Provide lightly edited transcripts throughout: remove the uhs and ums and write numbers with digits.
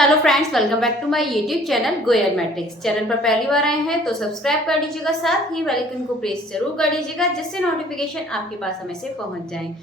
Hello friends, welcome back to my YouTube channel Goyal Matrix. Channel पर पहली बार आए हैं तो सब्सक्राइब कर लीजिएगा, साथ ही बेल आइकन को प्रेस जरूर कर लीजिएगा जिससे नोटिफिकेशन आपके पास समय से पहुंच जाए।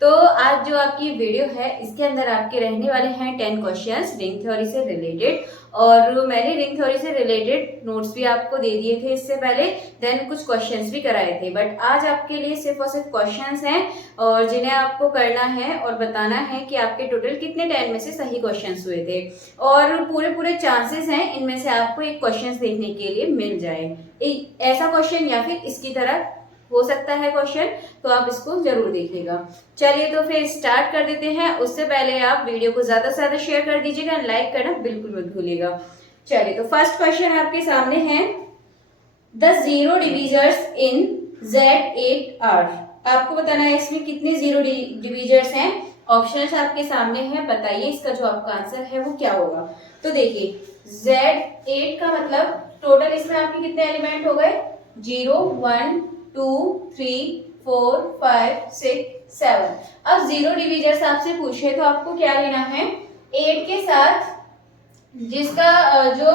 तो आज जो आपकी वीडियो है इसके अंदर आपके रहने वाले हैं 10 क्वेश्चंस रिंग थ्योरी से रिलेटेड, और मैंने रिंग थ्योरी से रिलेटेड नोट्स भी आपको दे दिए थे इससे पहले, देन कुछ क्वेश्चंस भी कराए थे। बट आज आपके लिए सिर्फ और सिर्फ क्वेश्चंस हैं और जिन्हें आपको करना है और बताना है कि आपके टोटल कितने 10 में से सही क्वेश्चंस हुए थे, और पूरे चांसेस हैं इनमें से आपको एक क्वेश्चंस देखने के लिए मिल जाए। ऐसा क्वेश्चन या फिर इसकी तरह हो सकता है क्वेश्चन, तो आप इसको जरूर देखिएगा। चलिए तो फिर स्टार्ट कर देते हैं। उससे पहले आप वीडियो को ज्यादा से ज्यादा शेयर कर दीजिएगा, लाइक करना बिल्कुल मत भूलिएगा। चलिए तो फर्स्ट क्वेश्चन आपके सामने है, the zero divisors in Z8 are. आपको बताना है इसमें कितने जीरो डिविजर्स हैं। ऑप्शंस आपके सामने हैं, बताइए इसका जो आपका आंसर है वो क्या होगा। तो देखिए Z8 का मतलब टोटल इसमें आपके कितने एलिमेंट हो गए, 0 1 2 3 4 5 6 7। अब जीरो डिविजर्स आपसे पूछे तो आपको क्या लेना है, 8 के साथ जिसका जो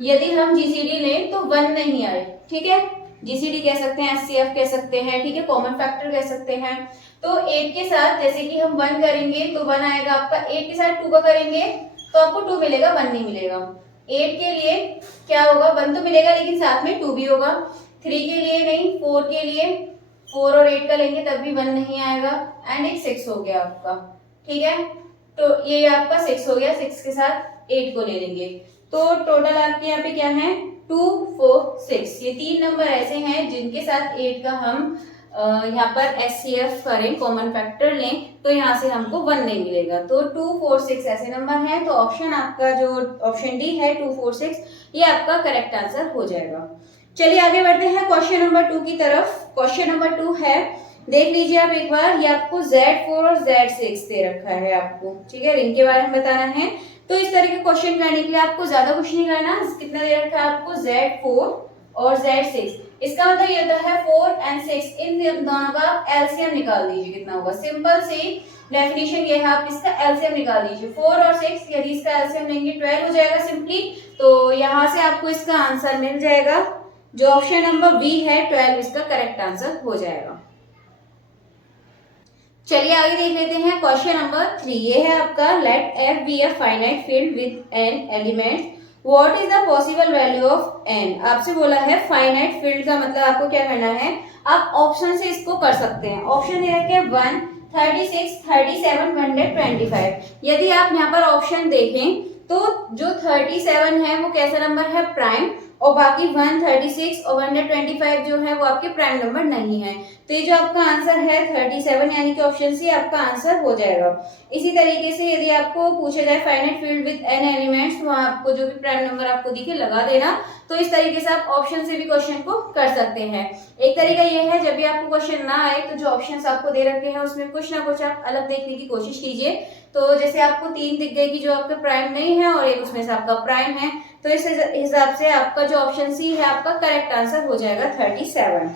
यदि हम जीसीडी लें तो 1 नहीं आए, ठीक है। जीसीडी कह सकते हैं, एचसीएफ कह सकते हैं, ठीक है, कॉमन फैक्टर कह सकते हैं। तो 8 के साथ जैसे कि हम 1 करेंगे तो 1 आएगा आपका, 8 के साथ 2 का करेंगे तो आपको 2 मिलेगा, 1 नहीं मिलेगा। 8 के लिए क्या होगा, 1 तो मिलेगा लेकिन साथ में 2 भी होगा। 3 के लिए नहीं, 4 के लिए 4 और 8 का लेंगे तब भी 1 नहीं आएगा, एंड एक 6 हो गया आपका, ठीक है। तो ये आपका 6 हो गया, 6 के साथ 8 को ले लेंगे तो टोटल आपके यहाँ पे क्या है, 2 4 6। ये 3 नंबर ऐसे हैं जिनके साथ 8 का हम यहाँ पर एचसीएफ करें, कॉमन फैक्टर लें तो यहाँ से हमको 1 नहीं मिलेगा। तो 2 4 6 ऐसे नंबर हैं। तो ऑप्शन आपका जो ऑप्शन डी है 2 4 6, ये आपका करेक्ट आंसर हो जाएगा। चलिए आगे बढ़ते हैं क्वेश्चन नंबर 2 की तरफ। क्वेश्चन नंबर 2 है, देख लीजिए आप एक बार, ये आपको Z4 और Z6 दे रखा है आपको, ठीक है, रिंग के बारे में बताना है। तो इस तरह के क्वेश्चन करने के लिए आपको ज्यादा कुछ नहीं करना। कितना दे रखा है आपको, Z4 और Z6। इसका मतलब ये होता है 4 और 6, इन दोनों का एलसीएम निकाल दीजिए, कितना होगा। सिंपल सी डेफिनेशन ये है, आप इसका एलसीएम निकाल दीजिए। 4 और 6 यदि इसका एलसीएम लेंगे 12 हो जाएगा सिंपली। तो यहाँ से आपको इसका आंसर मिल जाएगा, जो ऑप्शन नंबर बी है 12 इसका करेक्ट आंसर हो जाएगा। चलिए आगे देख लेते हैं क्वेश्चन नंबर 3। ये है आपका, let F be a finite field with n elements, what is the possible value of n। आपसे बोला है फाइनाइट फील्ड का मतलब आपको क्या करना है, आप ऑप्शन से इसको कर सकते हैं। ऑप्शन दे रखे हैं 1 36 37 125। यदि आप यहाँ पर ऑप्शन देखें तो जो 37 है वो कैसा नंबर है, प्राइम, और बाकी 136 और 125 जो है वो आपके प्राइम नंबर नहीं है। तो ये जो आपका आंसर है 37, यानी कि ऑप्शन सी आपका आंसर हो जाएगा। इसी तरीके से यदि आपको पूछा जाए finite field with n elements, तो वहां आपको जो भी प्राइम नंबर आपको दिखे लगा देना। तो इस तरीके से आप ऑप्शन से भी क्वेश्चन को कर सकते हैं। एक तरीका यह है, जब भी आपको क्वेश्चन ना आए तो जो ऑप्शन आपको दे रखे हैं उसमें कुछ ना कुछ आप अलग देखने की कोशिश कीजिए। तो जैसे आपको 3 दिख गए कि जो आपका प्राइम नहीं है और एक उसमें से आपका प्राइम है, तो इस हिसाब से आपका जो ऑप्शन सी है आपका करेक्ट आंसर हो जाएगा 37।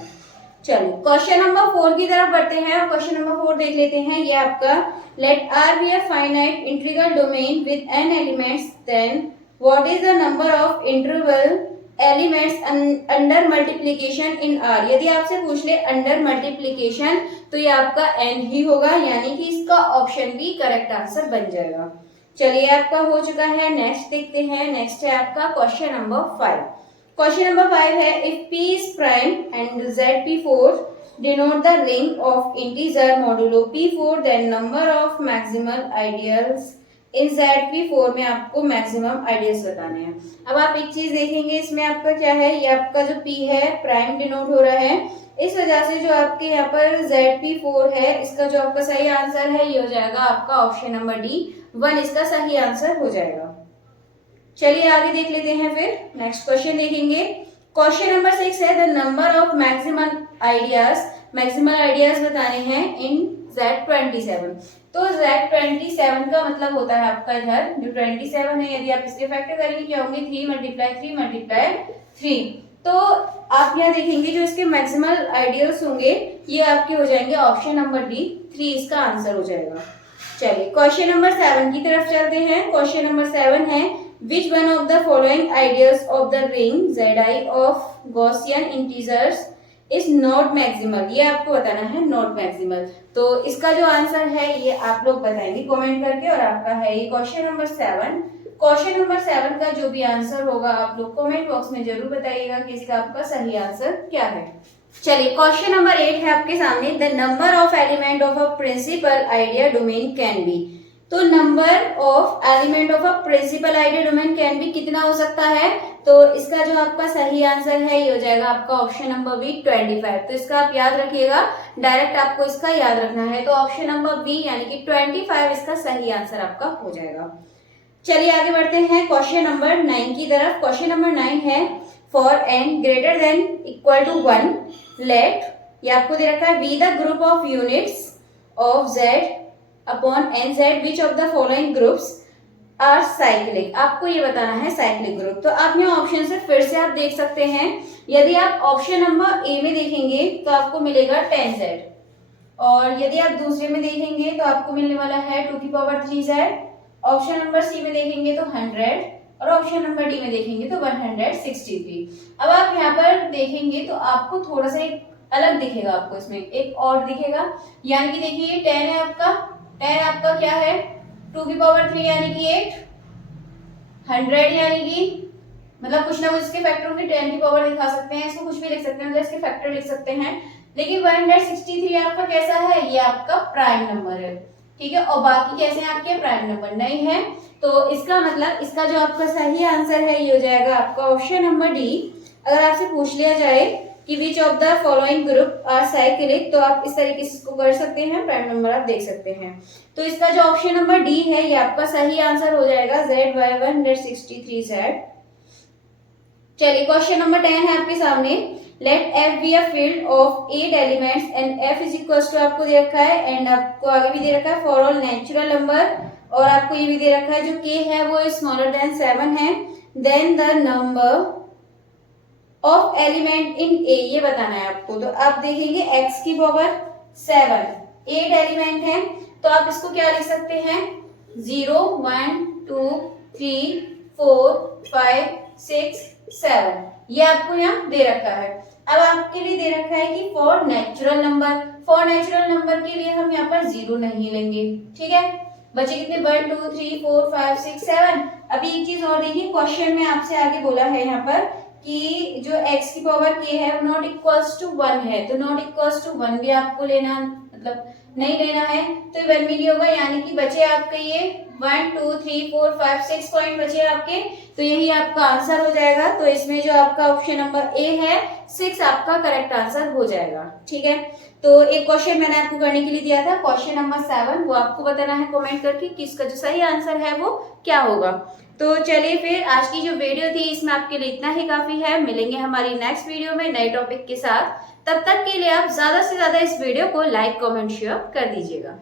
चलो क्वेश्चन नंबर 4 की तरफ बढ़ते हैं। क्वेश्चन नंबर 4 देख लेते हैं। ये आपका, let R be a finite integral domain with n elements, then what is the number of interval elements under multiplication in R। यदि आपसे पूछ ले अंडर मल्टीप्लीकेशन तो ये आपका n ही होगा, यानी कि इसका ऑप्शन भी करेक्ट आंसर बन जाएगा। चलिए आपका हो चुका है। नेक्स्ट देखते हैं। नेक्स्ट है आपका क्वेश्चन नंबर 5। क्वेश्चन नंबर 5 है, if P is prime and ZP4 denote the ring of integer modulo P4, then number of maximal ideals in ZP4 में आपको मैक्सिमम आइडियल्स बताने हैं। अब आप एक चीज देखेंगे, इसमें आपका क्या है, ये आपका जो P है प्राइम डिनोट हो रहा है, इस वजह से जो आपके यहाँ पर ZP4 है इसका जो आपका सही आंसर है ये हो जाएगा आपका ऑप्शन नंबर डी, 1 इसका सही आंसर हो जाएगा। चलिए आगे देख लेते हैं। फिर नेक्स्ट क्वेश्चन देखेंगे। क्वेश्चन नंबर 6 है, the number of maximal ideas बताने हैं इन Z27। तो Z27 का मतलब होता है आपका इधर जो 27 है, यदि आप इसके फैक्टर करेंगे क्या होंगे, 3 × 3। तो आप यहाँ देखेंगे जो इसके मैक्सिमल आइडियल्स होंगे ये आपके हो जाएंगे ऑप्शन नंबर डी, 3 इसका आंसर हो जाएगा। चलिए क्वेश्चन नंबर 7 की तरफ चलते हैं। क्वेश्चन नंबर 7 है which one of the following ideals of the ring Zi of Gaussian integers is not maximal. ये आपको बताना है नॉट मैक्सिमल। तो इसका जो आंसर है ये आप लोग बताएंगे कमेंट करके, और आपका है ये क्वेश्चन नंबर 7। क्वेश्चन नंबर 7 का जो भी आंसर होगा आप लोग कमेंट बॉक्स में जरूर बताइएगा कि इसका आपका सही आंसर क्या है। चलिए क्वेश्चन नंबर 8 है आपके सामने। The number of element of a principal ideal domain can be. तो number of element of a principal ideal domain can be कितना हो सकता है? तो इसका जो आपका सही आंसर है ये हो जाएगा आपका ऑप्शन नंबर बी 25। तो इसका आप याद रखिएगा, डायरेक्ट आपको इसका याद रखना है। तो ऑप्शन नंबर बी यानी कि 25 इसका सही आंसर आपका हो जाएगा। चलिए आगे बढ़ते हैं क्वेश्चन नंबर 9 की तरफ। क्वेश्चन नंबर 9 है for n greater than equal to 1 let, ये आपको दे रखा है be the group of units of z upon nz which of the following groups are cyclic. आपको ये बताना है साइक्लिक ग्रुप। तो आप यहाँ ऑप्शन से फिर से आप देख सकते हैं। यदि आप ऑप्शन नंबर ए में देखेंगे तो आपको मिलेगा 10z, और यदि आप दूसरे में देखेंगे तो आपको मिलने वाला है 2 की power 3z। Option number C में देखेंगे तो 100, और ऑप्शन नंबर डी में देखेंगे तो 163। अब आप यहाँ पर देखेंगे तो आपको थोड़ा सा एक अलग दिखेगा, आपको इसमें एक और दिखेगा, यानी कि देखिए 10 है आपका, 10 आपका क्या है 2 की पावर 3 यानी कि 8, 100 यानी कि मतलब कुछ ना कुछ इसके फैक्टरों की 10 की पावर दिखा सकते हैं, इसको कुछ भी लिख सकते हैं, मतलब इसके फैक्टर लिख सकते हैं। लेकिन 163 आपका कैसा है, ये आपका प्राइम नंबर है, ठीक है, और बाकी कैसे हैं आपके प्राइम नंबर नहीं है। तो इसका मतलब इसका जो आपका सही आंसर है ये हो जाएगा आपका ऑप्शन नंबर डी। अगर आपसे पूछ लिया जाए कि which of the following group are cyclic, तो आप इस तरीके से इसको कर सकते हैं, प्राइम नंबर आप देख सकते हैं। तो इसका जो ऑप्शन नंबर डी है ये आपका सही आंसर हो जाएगा Z by 163Z। चलिए क्वेश्चन नंबर 10 है आपके सामने। Let F be a field of 8 elements and F is equal to आपको दे रखा है, एंड आपको आगे भी दे रखा है फॉर ऑल नेचुरल नंबर, और आपको ये भी दे रखा है जो K है वो स्मॉलर देन 7 है। Then the number of element in A, ये बताना है आपको। तो आप देखेंगे x की पावर 7, 8 एलिमेंट है, तो आप इसको क्या लिख सकते हैं 0 1 2 3 4 5 6 7, ये आपको यहाँ दे रखा है। अब आपके लिए दे रखा है कि for natural number, for natural number के लिए हम यहाँ पर 0 नहीं लेंगे, ठीक है। बचे कितने 1 2 3 4 5 6 7। अभी एक चीज और देखिए, क्वेश्चन में आपसे आगे बोला है यहाँ पर कि जो x की पावर k है वो नॉट इक्वल्स टू 1 है, तो नॉट इक्वल्स टू 1 भी आपको लेना मतलब नहीं लेना है, तो 1 भी नहीं होगा, यानी कि बचे आपके ये 1 2 3 4 5 6 पॉइंट बचे आपके, तो यही आपका आंसर हो जाएगा। तो इसमें जो आपका ऑप्शन नंबर ए है 6 आपका करेक्ट आंसर हो जाएगा, ठीक है। तो एक क्वेश्चन मैंने आपको करने के लिए दिया था क्वेश्चन नंबर 7, वो आपको बताना है कमेंट करके कि इसका जो सही आंसर है वो क्या होगा। तो चलिए फिर आज की जो वीडियो थी इसमें आपके लिए इतना ही काफी है। मिलेंगे हमारी नेक्स्ट वीडियो में नए टॉपिक के साथ। तब तक के लिए आप ज्यादा से ज्यादा इस वीडियो को लाइक कमेंट शेयर कर दीजिएगा।